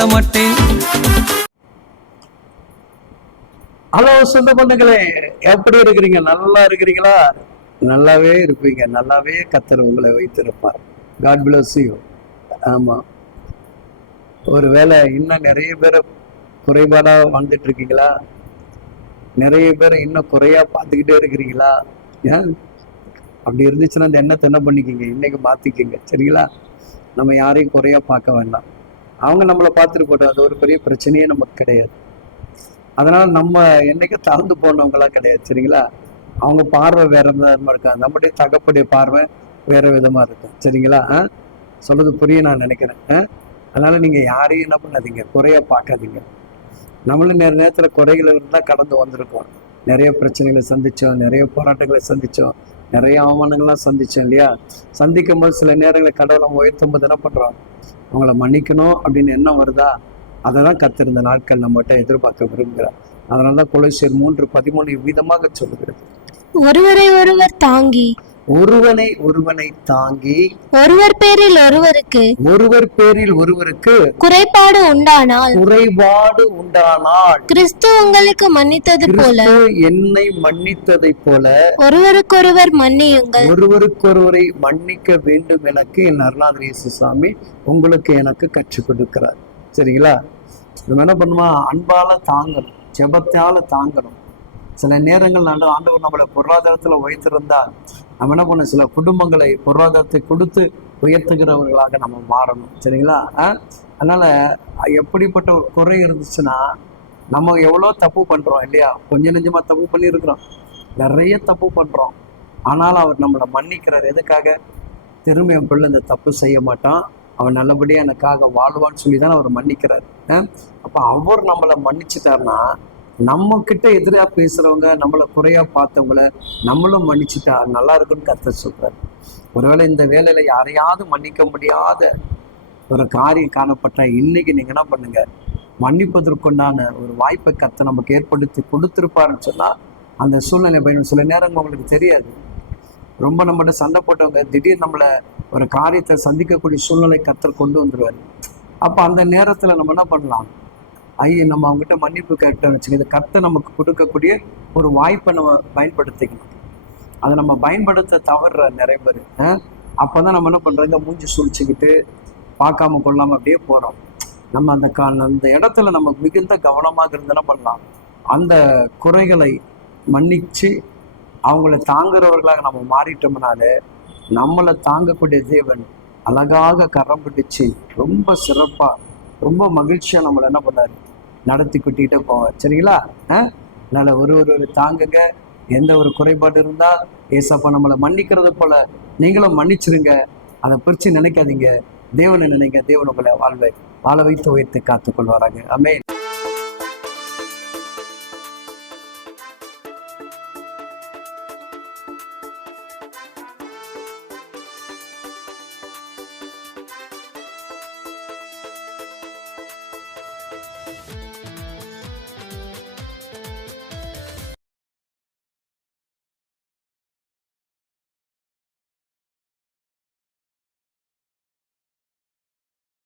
சொல்ல மாட்டேன். ஹலோ சொந்த பொண்ணுங்களே, எப்படி இருக்கிறீங்க? நல்லா இருக்கிறீங்களா? நல்லாவே இருப்பீங்க. நல்லாவே கர்த்தர் உங்களை வைத்திருப்பார். God bless you. ஆமா, ஒருவேளை இன்னும் நிறைய பேர் குறைபாடா வாழ்ந்துட்டு இருக்கீங்களா? நிறைய பேர் இன்னும் குறையா பார்த்துக்கிட்டே இருக்கிறீங்களா? ஏன் அப்படி இருந்துச்சுன்னா அந்த எண்ணத்தை என்ன பண்ணிக்கிங்க, இன்னைக்கு மாத்திக்கிங்க. சரிங்களா? நம்ம யாரையும் குறையா பார்க்க வேண்டாம். அவங்க நம்மளை பார்த்துட்டு போட்டோம், அது ஒரு பெரிய பிரச்சனையே நமக்கு கிடையாது. அதனால நம்ம என்னைக்கு தாழ்ந்து போனவங்களா கிடையாது. சரிங்களா? அவங்க பார்வை வேற விதமா இருக்காங்க, நம்முடைய தகப்படைய பார்வை வேற விதமா இருக்கும். சரிங்களா? சொல்றது புரிய நான் நினைக்கிறேன். அதனால நீங்க யாரையும் என்ன பண்ணாதீங்க, குறையா பார்க்காதீங்க. நம்மளும் நிறைய நேரத்துல குறைகள் இருந்தா கடந்து வந்திருக்கோம். நிறைய பிரச்சனைகளை சந்திச்சோம், நிறைய போராட்டங்களை சந்திச்சோம், நிறைய அவமானங்கள்லாம் சந்திச்சோம் இல்லையா? சந்திக்கும் போது சில நேரங்களை கடவுளை நம்ம உயர்த்தும் போது என்ன பண்றோம், அவங்கள மன்னிக்கணும் அப்படின்னு எண்ணம் வருதா? அதை தான் கத்திருந்த நாட்கள் நம்மகிட்ட எதிர்பார்க்க விரும்புகிறார். அதனாலதான் கொலோசியர் 3:13 விதமாக சொல்லுகிறது, ஒருவரை ஒருவர் தாங்கி, ஒருவனை தாங்கி, ஒருவர் பேரில் ஒருவருக்கு குறைபாடு உண்டானால் கிறிஸ்து உங்களுக்கு மன்னித்தது போல, என்னை மன்னித்ததை போல ஒருவருக்கொருவர் மன்னியுங்கள். ஒருவருக்கொருவரை மன்னிக்க வேண்டும் எனக்கு என் அருணாதிரி இயேசுசாமி உங்களுக்கு எனக்கு கற்றுக் கொடுக்கிறார். சரிங்களா? நம்ம என்ன பண்ணுமா, அன்பால தாங்கணும், ஜெபத்தால தாங்கணும். சில நேரங்கள் ஆண்டவர் நம்மளை பொருளாதாரத்துல உயர்த்திருந்தால் நம்ம என்ன பண்ண, சில குடும்பங்களை பொருளாதாரத்தை கொடுத்து உயர்த்துகிறவர்களாக நம்ம மாறணும். சரிங்களா? அதனால எப்படிப்பட்ட ஒரு குறை இருந்துச்சுன்னா, நம்ம எவ்வளோ தப்பு பண்றோம் இல்லையா? கொஞ்சம் நெஞ்சமா தப்பு பண்ணியிருக்கிறோம், நிறைய தப்பு பண்றோம். ஆனாலும் அவர் நம்மளை மன்னிக்கிறார். எதுக்காக? திரும்ப என் பிள்ளை இந்த தப்பு செய்ய மாட்டான், அவன் நல்லபடியா எனக்காக வாழ்வான்னு சொல்லி தான் அவர் மன்னிக்கிறார். அப்ப அவர் நம்மளை மன்னிச்சுட்டாருன்னா, நம்ம கிட்ட எதிராக பேசுறவங்க, நம்மளை குறையா பார்த்தவங்கள நம்மளும் மன்னிச்சுட்டா நல்லா இருக்குன்னு கர்த்தர் சொல்றாரு. ஒருவேளை இந்த வேலையில யாரையாவது மன்னிக்க முடியாத ஒரு காரியம் காணப்பட்டா, இன்னைக்கு நீங்க என்ன பண்ணுங்க, மன்னிப்பதற்குண்டான ஒரு வாய்ப்பை கர்த்தர் நமக்கு ஏற்படுத்தி கொடுத்துருப்பாருன்னு சொன்னா அந்த சூழ்நிலை பயணம். சில நேரங்கள் உங்களுக்கு தெரியாது, ரொம்ப நம்மகிட்ட சண்டை போட்டவங்க திடீர்னு நம்மளை ஒரு காரியத்தை சந்திக்கக்கூடிய சூழ்நிலை கர்த்தர் கொண்டு வந்துருவாரு. அப்ப அந்த நேரத்துல நம்ம என்ன பண்ணலாம், நம்ம அவங்ககிட்ட மன்னிப்பு கேட்டோம்னு வச்சுக்கோங்க, இந்த கர்த்தர் நமக்கு கொடுக்கக்கூடிய ஒரு வாய்ப்பை நம்ம பயன்படுத்திக்கணும். அதை நம்ம பயன்படுத்த தவறுற நிறைய பேர். அப்போதான் நம்ம என்ன பண்றோங்க, மூஞ்சி சுழிச்சுக்கிட்டு பார்க்காம கொள்ளாம அப்படியே போறோம். நம்ம அந்த இடத்துல நம்ம மிகுந்த கவனமாக இருந்து என்ன பண்ணலாம், அந்த குறைகளை மன்னிச்சு அவங்கள தாங்குறவர்களாக நம்ம மாறிட்டோம்னாலே நம்மளை தாங்கக்கூடிய தேவன் அழகாக கரம் பிடிச்சு ரொம்ப சிறப்பா ரொம்ப மகிழ்ச்சியா நம்மளை என்ன பண்ணாரு, நடத்தி கூட்டிகிட்டே போவார். சரிங்களா? அதனால ஒரு தாங்குங்க. எந்த ஒரு குறைபாடு இருந்தா ஏசப்பா நம்மளை மன்னிக்கிறது போல நீங்களும் மன்னிச்சிருங்க. அதை பிரிச்சு நினைக்காதீங்க, தேவனை நினைங்க. தேவன் உங்களை வாழ வைத்து உயர்த்தி காத்துக்கொள்வாராங்க. ஆமென்.